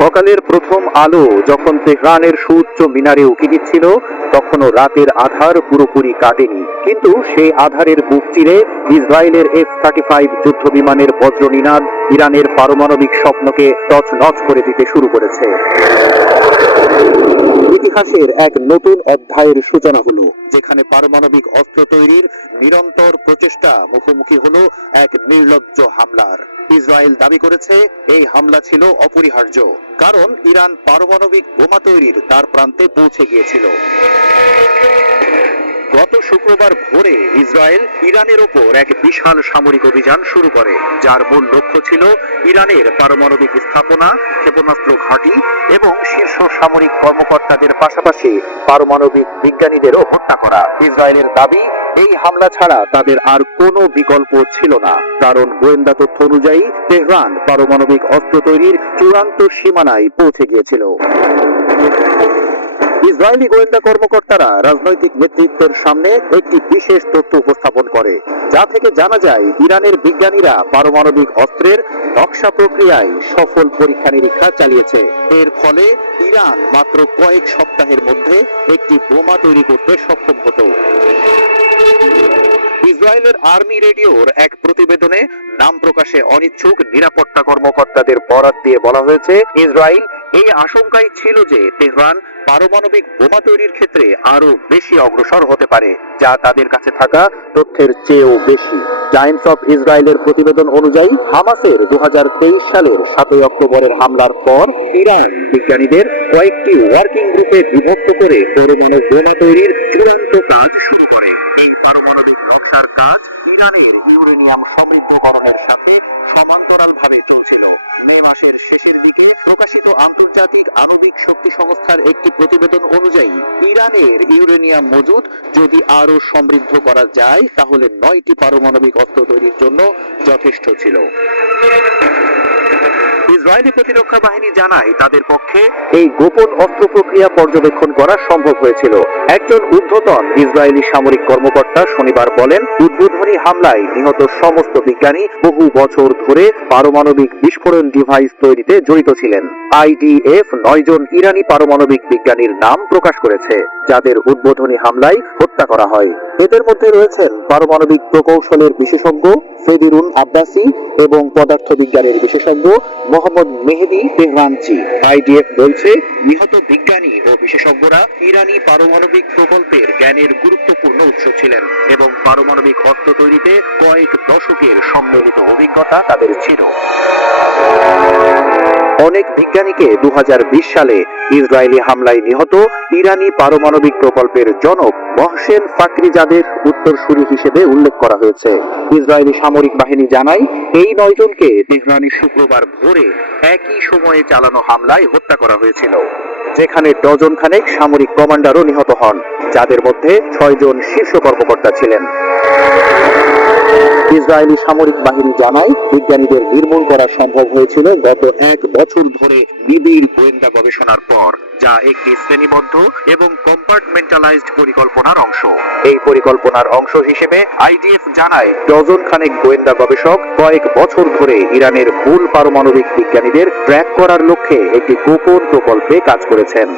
সকালের প্রথম আলো যখন তেহরানের সুউচ্চ মিনারে উঁকি দিচ্ছিল, তখনও রাতের আধার পুরোপুরি কাটেনি। কিন্তু সেই আধারের বুক চিরে ইসরায়েলের এফ থার্টি ফাইভ যুদ্ধ বিমানের বজ্রনিনাদ ইরানের পারমাণবিক স্বপ্নকে টচ নচ করে দিতে শুরু করেছে। ইতিহাসের এক নতুন অধ্যায়ের সূচনা হলো, যেখানে পারমাণবিক অস্ত্র তৈরির নিরন্তর প্রচেষ্টা মুখোমুখি হলো এক নির্লজ্জ হামলার। ইসরায়েল দাবি করেছে, এই হামলা ছিল অপরিহার্য, কারণ ইরান পারমাণবিক বোমা তৈরির তার প্রান্তে পৌঁছে গিয়েছিল। গত শুক্রবার ভোরে ইসরায়েল ইরানের ওপর এক বিশাল সামরিক অভিযান শুরু করে, যার মূল লক্ষ্য ছিল ইরানের পারমাণবিক স্থাপনা, ক্ষেপণাস্ত্র ঘাঁটি এবং শীর্ষ সামরিক কর্মকর্তাদের পাশাপাশি পারমাণবিক বিজ্ঞানীদেরও হত্যা করা। ইসরায়েলের দাবি, এই হামলা ছাড়া তাদের আর কোনো বিকল্প ছিল না। কারণ গোয়েন্দা তথ্য অনুযায়ী, তেহরান পারমাণবিক অস্ত্র তৈরির চূড়ান্ত সীমানায় পৌঁছে গিয়েছিল। ইসরায়েলি গোয়েন্দা কর্মকর্তারা রাজনৈতিক নেতৃত্বের সামনে একটি বিশেষ তথ্য উপস্থাপন করে, যা থেকে জানা যায়, ইরানের বিজ্ঞানীরা পারমাণবিক অস্ত্রের নকশা প্রক্রিয়ায় সফল পরীক্ষা নিরীক্ষা চালিয়েছে। এর ফলে ইরান মাত্র কয়েক সপ্তাহের মধ্যে একটি বোমা তৈরি করতে সক্ষম হতো। ইসরায়েলের আর্মি রেডিওর এক প্রতিবেদনে নাম প্রকাশে অনিচ্ছুক নিরাপত্তা কর্মকর্তাদের বরাত দিয়ে বলা হয়েছে, ইসরায়েল এই আশঙ্কাই ছিল যে তেহরান পারমাণবিক বোমা তৈরির ক্ষেত্রে আরও বেশি অগ্রসর হতে পারে, যা তাদের কাছে থাকা তথ্যের চেয়েও বেশি। টাইমস অফ ইসরায়েলের প্রতিবেদন অনুযায়ী, হামাসের দু হাজার তেইশ সালের সাতই অক্টোবরের হামলার পর ইরান বিজ্ঞানীদের কয়েকটি ওয়ার্কিং গ্রুপে বিভক্ত করে পরমাণু বোমা তৈরির চূড়ান্ত কাজ শুরু করে। এই পারমাণবিক নকশার কাজ ইরানের ইউরেনিয়াম সমৃদ্ধকরণের সাথে সমান্তরালভাবে চলছিল। মে মাসের শেষের দিকে প্রকাশিত আন্তর্জাতিক আণবিক শক্তি সংস্থার একটি প্রতিবেদন অনুযায়ী, ইরানের ইউরেনিয়াম মজুদ যদি আরও সমৃদ্ধ করা যায়, তাহলে নয়টি পারমাণবিক অস্ত্র তৈরির জন্য যথেষ্ট ছিল। ইসরায়েলি প্রতিরক্ষা বাহিনী জানায়, তাদের পক্ষে এই গোপন অস্ত্র প্রক্রিয়া পর্যবেক্ষণ করা সম্ভব হয়েছিল। একজন ঊর্ধ্বতন ইসরায়েলি সামরিক কর্মকর্তা শনিবার বলেন, উদ্বোধনী হামলায় নিহত সমস্ত বিজ্ঞানী বহু বছর ধরে পারমাণবিক বিস্ফোরণ ডিভাইস তৈরিতে জড়িত ছিলেন। আইডিএফ নয়জন ইরানি পারমাণবিক বিজ্ঞানীর নাম প্রকাশ করেছে, যাদের উদ্বোধনী হামলায় হত্যা করা হয়। এদের মধ্যে রয়েছেন পারমাণবিক প্রকৌশলের বিশেষজ্ঞ ফেদিরুন আব্বাসি এবং পদার্থবিজ্ঞানের বিশেষজ্ঞ মোহাম্মদ মেহেদি তেহরানচি আইডিএফ বলছে, নিহত বিজ্ঞানী ও বিশেষজ্ঞরা ইরানি পারমাণবিক প্রকল্পের জ্ঞানের গুরুত্বপূর্ণ উৎস ছিলেন এবং পারমাণবিক অস্ত্র তৈরিতে কয়েক দশকের সম্মিলিত অভিজ্ঞতা তাদের ছিল। অনেক বিজ্ঞানীকে দু হাজার বিশ সালে ইসরায়েলি হামলায় নিহত ইরানি পারমাণবিক প্রকল্পের জনক মহসেন ফাকরিজাদের উত্তরসূরি হিসেবে উল্লেখ করা হয়েছে। ইসরায়েলি সামরিক বাহিনী জানায়, এই নয়জনকে তেহরানে শুক্রবার ভোরে একই সময়ে চালানো হামলায় হত্যা করা হয়েছিল। যেখানে ডজন খানেক সামরিক কমান্ডারও নিহত হন, যাদের মধ্যে ছয়জন শীর্ষ কর্মকর্তা ছিলেন। ইসরায়েলি সামরিক বাহিনী জানায়, বিজ্ঞানীদের নির্মূল করা সম্ভব হয়েছিল গত এক বছর ধরে নিবিড় গোয়েন্দা গবেষণার পর। যা একটি শ্রেণীবদ্ধ এবং কম্পার্টমেন্টালাইজড পরিকল্পনার অংশ। এই পরিকল্পনার অংশ হিসেবে আইডিএফ জানায় ডজন খানেক গোয়েন্দা গবেষক কয়েক বছর ধরে ইরানের মূল পারমাণবিক বিজ্ঞানীদের ট্র্যাক করার লক্ষ্যে একটি গোপন প্রকল্পে কাজ করেছেন।